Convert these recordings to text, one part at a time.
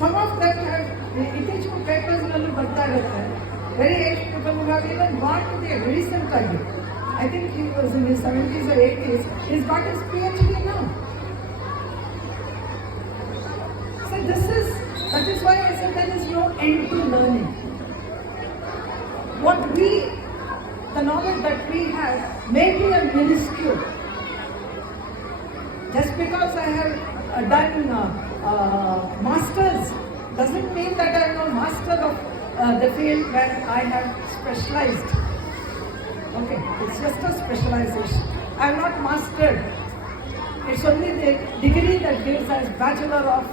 Some of them have, ಇತ್ತೀಚಿನ ಪೇಪರ್ಸ್ನಲ್ಲೂ ಬರ್ತಾ ಇರುತ್ತೆ, very aged people who have even gone to the recent time. I think he was in his 70s or 80s. He's got his PhD now. So that is why I said there is no end to learning. The knowledge that we have may be a minuscule. Just because I have done masters doesn't mean that I am a master of the field where I have specialized. Okay, it's just a specialization. I have not mastered. It's only the degree that gives us Bachelor of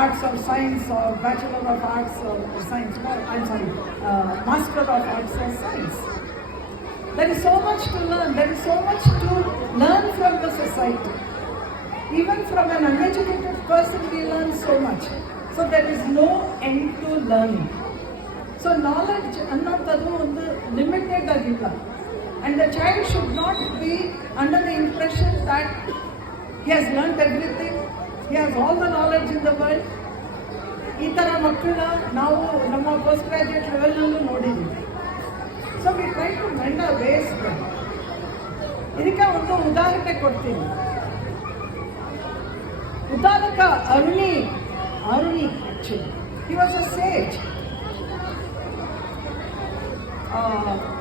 Arts or Science or Bachelor of Arts or Science. No, I'm sorry, Master of Arts or Science. There is so much to learn. There is so much to learn from the society. Even from an uneducated person, we learn so much. So there is no end to learning. So knowledge annatadu ಒಂದು limited ಆಗಿಲ್ಲ. And the child should not be under the impression that he has learnt everything, he has all the knowledge in the world. ಈ ಥರ ಮಕ್ಕಳನ್ನ ನಾವು ನಮ್ಮ post graduate ಲೆವೆಲ್ನಲ್ಲೂ ನೋಡಿದ್ದೀವಿ. So we try to mend a ways. ಇದಕ್ಕೆ ಒಂದು ಉದಾಹರಣೆ ಕೊಡ್ತೀನಿ. ಉದಾಹರಕ Aruni actually he was a sage.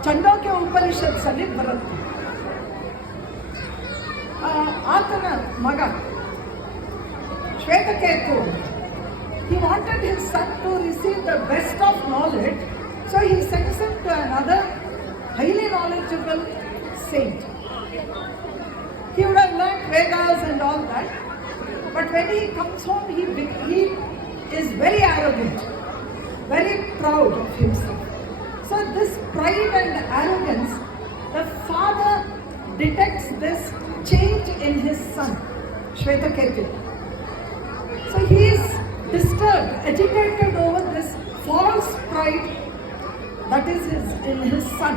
Chandogya ಉಪನಿಷತ್ಸಲ್ಲಿ ಬರುತ್ತೆ. ಆತನ ಮಗ Shvetaketu, he wanted his son to receive the best of knowledge, so he sends him to another highly knowledgeable saint. He would have learned Vedas and all that, but when he comes home, he is very arrogant, very proud of himself. So this pride and arrogance, the father detects this change in his son, Shvetaketu. So he is disturbed, agitated over this false pride that is in his son.